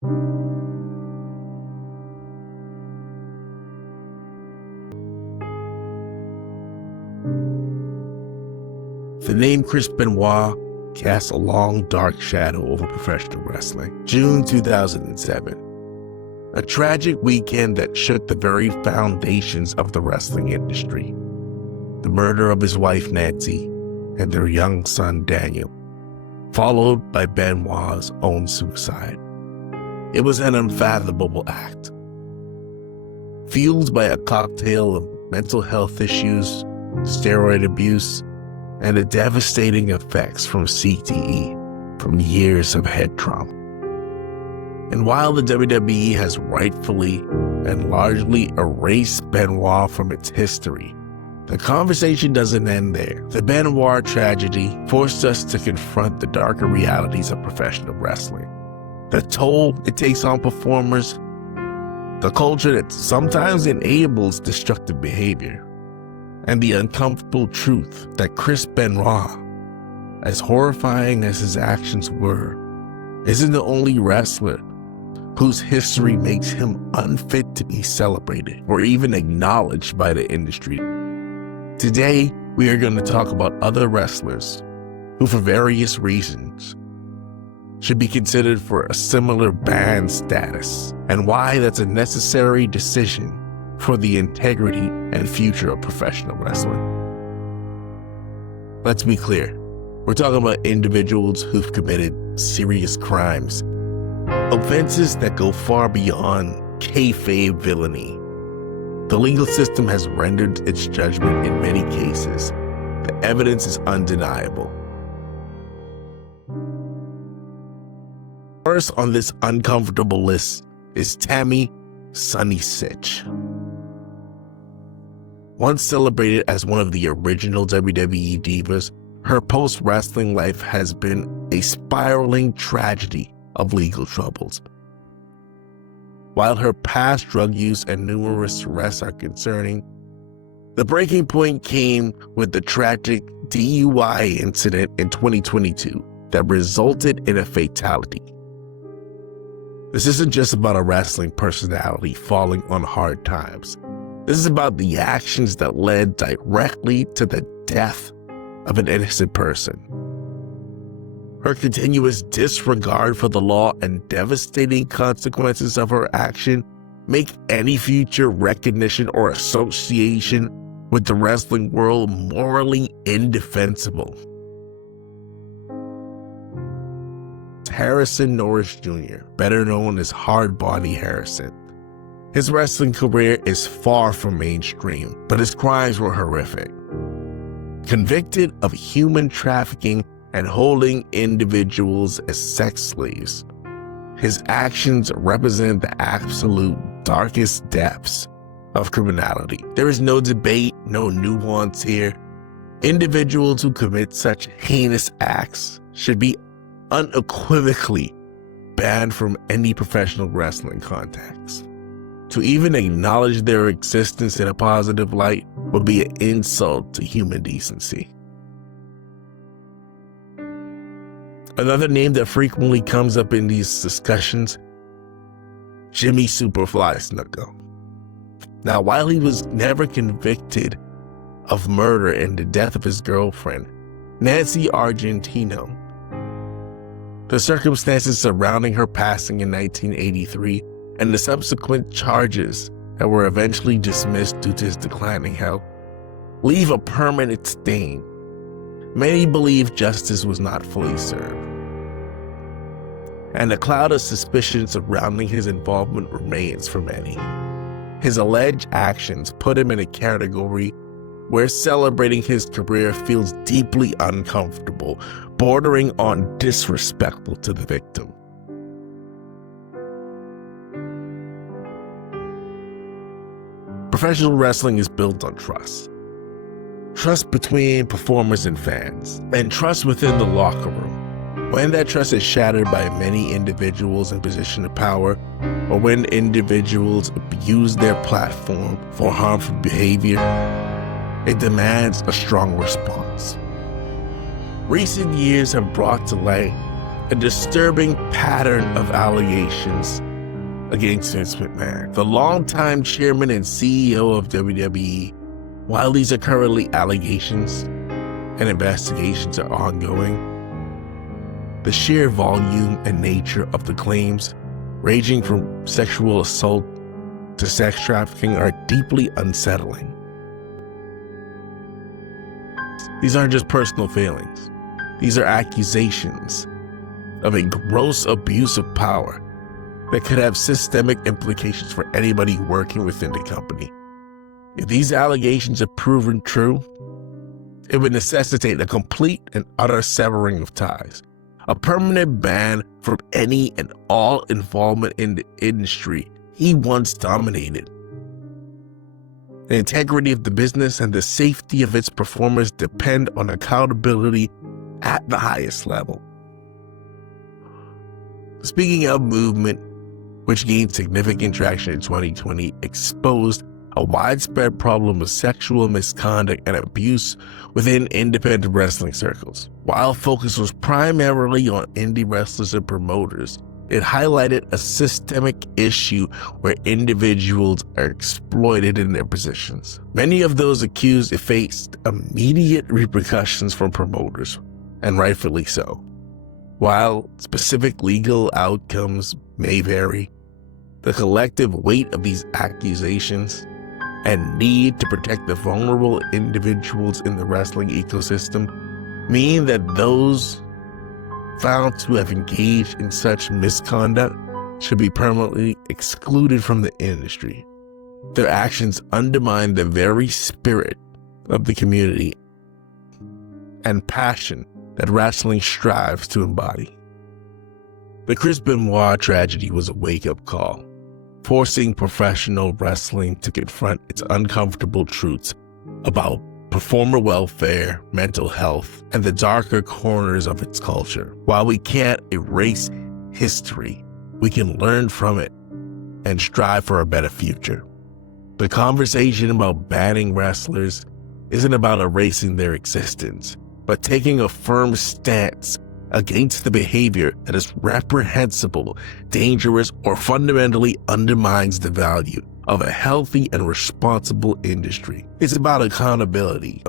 The name Chris Benoit cast a long, dark shadow over professional wrestling. June 2007. A tragic weekend that shook the very foundations of the wrestling industry. The murder of his wife, Nancy, and their young son, Daniel, followed by Benoit's own suicide. It was an unfathomable act. Fueled by a cocktail of mental health issues, steroid abuse, and the devastating effects from CTE from years of head trauma. And while the WWE has rightfully and largely erased Benoit from its history, the conversation doesn't end there. The Benoit tragedy forced us to confront the darker realities of professional wrestling. The toll it takes on performers, the culture that sometimes enables destructive behavior, and the uncomfortable truth that Chris Benoit, as horrifying as his actions were, isn't the only wrestler whose history makes him unfit to be celebrated or even acknowledged by the industry. Today, we are going to talk about other wrestlers who, for various reasons, should be considered for a similar ban status, and why that's a necessary decision for the integrity and future of professional wrestling. Let's be clear, we're talking about individuals who've committed serious crimes, offenses that go far beyond kayfabe villainy. The legal system has rendered its judgment in many cases. The evidence is undeniable. First on this uncomfortable list is Tammy Snitch. Once celebrated as one of the original WWE divas, her post-wrestling life has been a spiraling tragedy of legal troubles. While her past drug use and numerous arrests are concerning, the breaking point came with the tragic DUI incident in 2022 that resulted in a fatality. This isn't just about a wrestling personality falling on hard times. This is about the actions that led directly to the death of an innocent person. Her continuous disregard for the law and devastating consequences of her action make any future recognition or association with the wrestling world morally indefensible. Harrison Norris Jr., better known as Hardbody Harrison. His wrestling career is far from mainstream, but his crimes were horrific. Convicted of human trafficking and holding individuals as sex slaves, his actions represent the absolute darkest depths of criminality. There is no debate, no nuance here. Individuals who commit such heinous acts should be unequivocally banned from any professional wrestling context. To even acknowledge their existence in a positive light would be an insult to human decency. Another name that frequently comes up in these discussions, Jimmy Superfly Snuka. Now, while he was never convicted of murder and the death of his girlfriend, Nancy Argentino, the circumstances surrounding her passing in 1983 and the subsequent charges that were eventually dismissed due to his declining health leave a permanent stain. Many believe justice was not fully served, and a cloud of suspicion surrounding his involvement remains for many. His alleged actions put him in a category where celebrating his career feels deeply uncomfortable, bordering on disrespectful to the victim. Professional wrestling is built on trust. Trust between performers and fans, and trust within the locker room. When that trust is shattered by many individuals in position of power, or when individuals abuse their platform for harmful behavior, it demands a strong response. Recent years have brought to light a disturbing pattern of allegations against Vince McMahon, the longtime chairman and CEO of WWE. While these are currently allegations and investigations are ongoing, the sheer volume and nature of the claims, ranging from sexual assault to sex trafficking, are deeply unsettling. These aren't just personal failings. These are accusations of a gross abuse of power that could have systemic implications for anybody working within the company. If these allegations are proven true, it would necessitate a complete and utter severing of ties, a permanent ban from any and all involvement in the industry he once dominated. The integrity of the business and the safety of its performers depend on accountability at the highest level. Speaking of movement, which gained significant traction in 2020, exposed a widespread problem of sexual misconduct and abuse within independent wrestling circles. While focus was primarily on indie wrestlers and promoters, it highlighted a systemic issue where individuals are exploited in their positions. Many of those accused faced immediate repercussions from promoters, and rightfully so. While specific legal outcomes may vary, the collective weight of these accusations and need to protect the vulnerable individuals in the wrestling ecosystem mean that those found to have engaged in such misconduct should be permanently excluded from the industry. Their actions undermine the very spirit of the community and passion that wrestling strives to embody. The Chris Benoit tragedy was a wake-up call, forcing professional wrestling to confront its uncomfortable truths about performer welfare, mental health, and the darker corners of its culture. While we can't erase history, we can learn from it and strive for a better future. The conversation about banning wrestlers isn't about erasing their existence, but taking a firm stance against the behavior that is reprehensible, dangerous, or fundamentally undermines the value of a healthy and responsible industry. It's about accountability,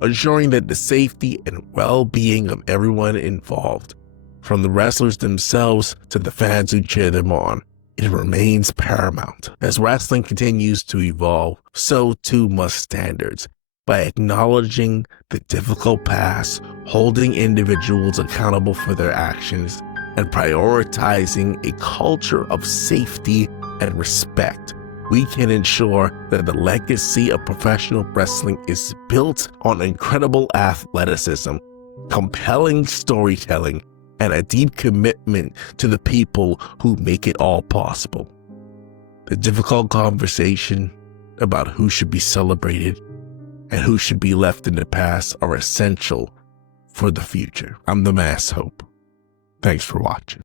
ensuring that the safety and well-being of everyone involved, from the wrestlers themselves to the fans who cheer them on, it remains paramount. As wrestling continues to evolve, so too must standards. By acknowledging the difficult past, holding individuals accountable for their actions, and prioritizing a culture of safety and respect, we can ensure that the legacy of professional wrestling is built on incredible athleticism, compelling storytelling, and a deep commitment to the people who make it all possible. The difficult conversation about who should be celebrated and who should be left in the past are essential for the future. I'm the Mass Hope. Thanks for watching.